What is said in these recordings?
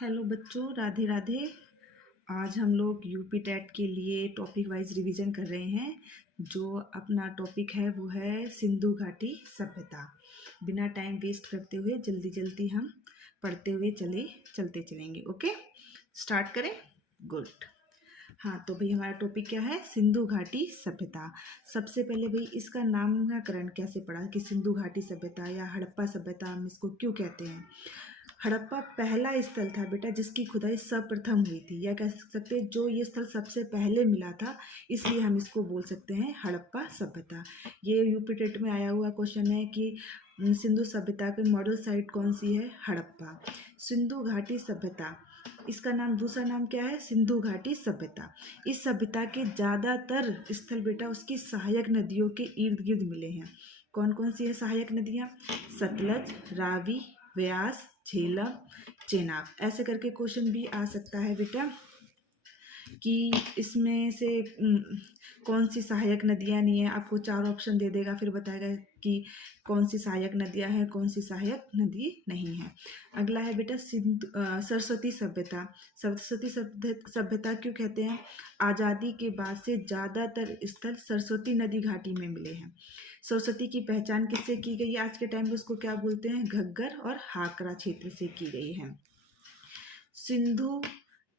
Hello बच्चों, राधे राधे। आज हम लोग यूपी टेट के लिए टॉपिक वाइज रिवीजन कर रहे हैं। जो अपना टॉपिक है वो है सिंधु घाटी सभ्यता। बिना टाइम वेस्ट करते हुए जल्दी जल्दी हम पढ़ते हुए चलते चलेंगे। ओके, स्टार्ट करें। गुड। हाँ, तो भाई हमारा टॉपिक क्या है? सिंधु घाटी सभ्यता। सबसे पहले भाई इसका नामकरण कैसे पड़ा कि सिंधु घाटी सभ्यता या हड़प्पा सभ्यता हम इसको क्यों कहते हैं? हड़प्पा पहला स्थल था बेटा जिसकी खुदाई सर्वप्रथम हुई थी, या कह सकते हैं जो ये स्थल सबसे पहले मिला था, इसलिए हम इसको बोल सकते हैं हड़प्पा सभ्यता। ये यूपी टेट में आया हुआ क्वेश्चन है कि सिंधु सभ्यता की मॉडल साइट कौन सी है? हड़प्पा। सिंधु घाटी सभ्यता, इसका नाम दूसरा नाम क्या है? सिंधु घाटी सभ्यता। इस सभ्यता के ज़्यादातर स्थल बेटा उसकी सहायक नदियों के इर्द गिर्द मिले हैं। कौन कौन सी है सहायक नदियाँ? सतलज, रावी, व्यास, झेलम, चेनाब। ऐसे करके क्वेश्चन भी आ सकता है बेटा कि इसमें से कौन सी सहायक नदियाँ नहीं है। आपको 4 ऑप्शन दे देगा, फिर बताएगा कि कौन सी सहायक नदियाँ हैं, कौन सी सहायक नदी नहीं है। अगला है बेटा सरस्वती सभ्यता। सरस्वती सभ्यता क्यों कहते हैं? आज़ादी के बाद से ज़्यादातर स्थल सरस्वती नदी घाटी में मिले हैं। सरस्वती की पहचान किससे की गई है? आज के टाइम में उसको क्या बोलते हैं? घग्गर और हाकरा क्षेत्र से की गई है। सिंधु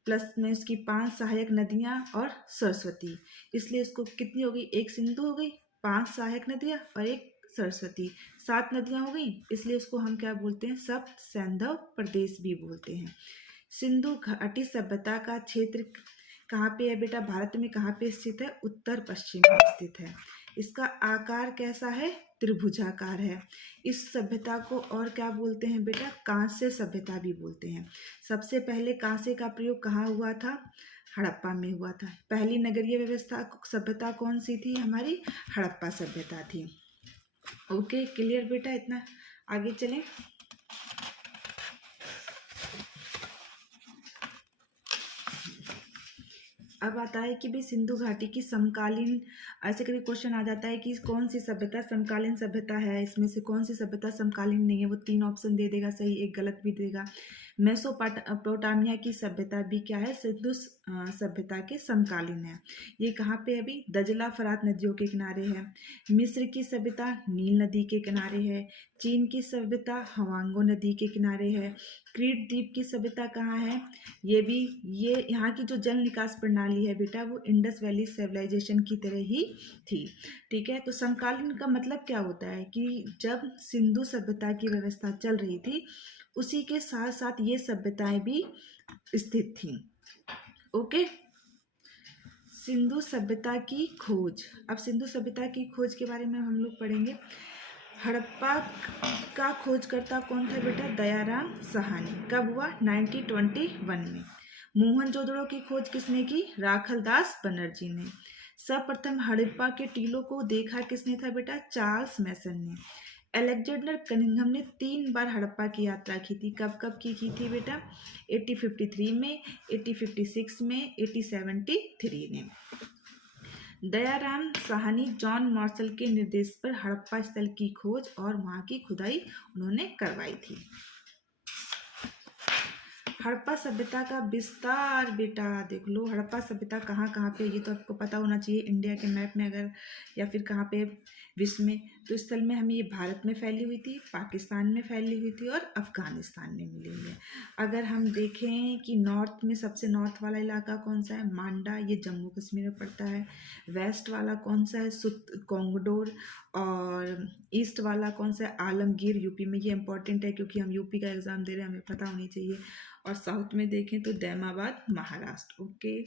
प्लस में इसकी 5 सहायक नदियाँ और सरस्वती, इसलिए इसको कितनी हो गई? 1 सिंधु हो गई, 5 सहायक नदियाँ और 1 सरस्वती, 7 नदियाँ हो गई। इसलिए इसको हम क्या बोलते हैं? सप्त सैंधव प्रदेश भी बोलते हैं। सिंधु घाटी सभ्यता का क्षेत्र कहाँ पे है बेटा? भारत में कहाँ पे स्थित है? उत्तर पश्चिम में स्थित है। इसका आकार कैसा है? त्रिभुजाकार है। इस सभ्यता को और क्या बोलते हैं बेटा? कांस्य सभ्यता भी बोलते हैं। सबसे पहले कांसे का प्रयोग कहाँ हुआ था? हड़प्पा में हुआ था। पहली नगरीय व्यवस्था सभ्यता कौन सी थी? हमारी हड़प्पा सभ्यता थी। ओके, क्लियर बेटा? इतना आगे चलें। अब आता है कि भाई सिंधु घाटी की समकालीन, ऐसे कभी क्वेश्चन आ जाता है कि कौन सी सभ्यता समकालीन सभ्यता है, इसमें से कौन सी सभ्यता समकालीन नहीं है। वो 3 ऑप्शन दे देगा, सही एक गलत भी देगा। मेसोपोटामिया की सभ्यता भी क्या है? सिंधु सभ्यता के समकालीन है। ये कहाँ पे है? अभी दजला फरात नदियों के किनारे है। मिस्र की सभ्यता नील नदी के किनारे है। चीन की सभ्यता हवांगो नदी के किनारे है। क्रीट द्वीप की सभ्यता कहाँ है? ये यहाँ की जो जल निकास प्रणाली है बेटा वो इंडस वैली सिविलाइजेशन की तरह ही थी। ठीक है, तो समकालीन का मतलब क्या होता है कि जब सिंधु सभ्यता की व्यवस्था चल रही थी उसी के साथ साथ ये सभ्यताएं भी स्थित थी। ओके, सिंधु सभ्यता की खोज। अब सिंधु सभ्यता की खोज के बारे में हम लोग पढ़ेंगे। हड़प्पा का खोजकर्ता कौन था बेटा? दयाराम साहनी। कब हुआ? 1921 में। मोहनजोदड़ो की खोज किसने की? राखलदास बनर्जी ने। सर्वप्रथम हड़प्पा के टीलों को देखा किसने था बेटा? चार्ल्स मैसन ने। अलेक्जेंडर कनिंघम ने 3 बार हड़प्पा की यात्रा की थी। कब कब की थी बेटा? 1853 में, 1856 में, 1873 में। दयाराम साहनी जॉन मार्शल के निर्देश पर हड़प्पा स्थल की खोज और वहां की खुदाई उन्होंने करवाई थी। हड़प्पा सभ्यता का विस्तार बेटा देख लो। हड़प्पा सभ्यता कहाँ कहाँ पे, ये तो आपको पता होना चाहिए इंडिया के मैप में अगर, या फिर कहाँ पे विश्व में। तो इस स्थल में हमें ये भारत में फैली हुई थी, पाकिस्तान में फैली हुई थी और अफगानिस्तान में मिली हुई है। अगर हम देखें कि नॉर्थ में सबसे नॉर्थ वाला इलाका कौन सा है? मांडा, ये जम्मू कश्मीर में पड़ता है। वेस्ट वाला कौन सा है? कोंगडोर। और ईस्ट वाला कौन सा है? आलमगीर, यूपी में। ये इंपॉर्टेंट है क्योंकि हम यूपी का एग्जाम दे रहे हैं, हमें पता होनी चाहिए। और साउथ में देखें तो दैमाबाद, महाराष्ट्र। Okay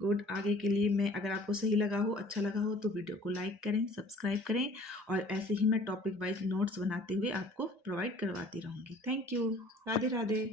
good. आगे के लिए मैं, अगर आपको सही लगा हो, अच्छा लगा हो, तो वीडियो को लाइक करें, सब्सक्राइब करें, और ऐसे ही मैं टॉपिक वाइज नोट्स बनाते हुए आपको प्रोवाइड करवाती रहूँगी। Thank you. राधे राधे।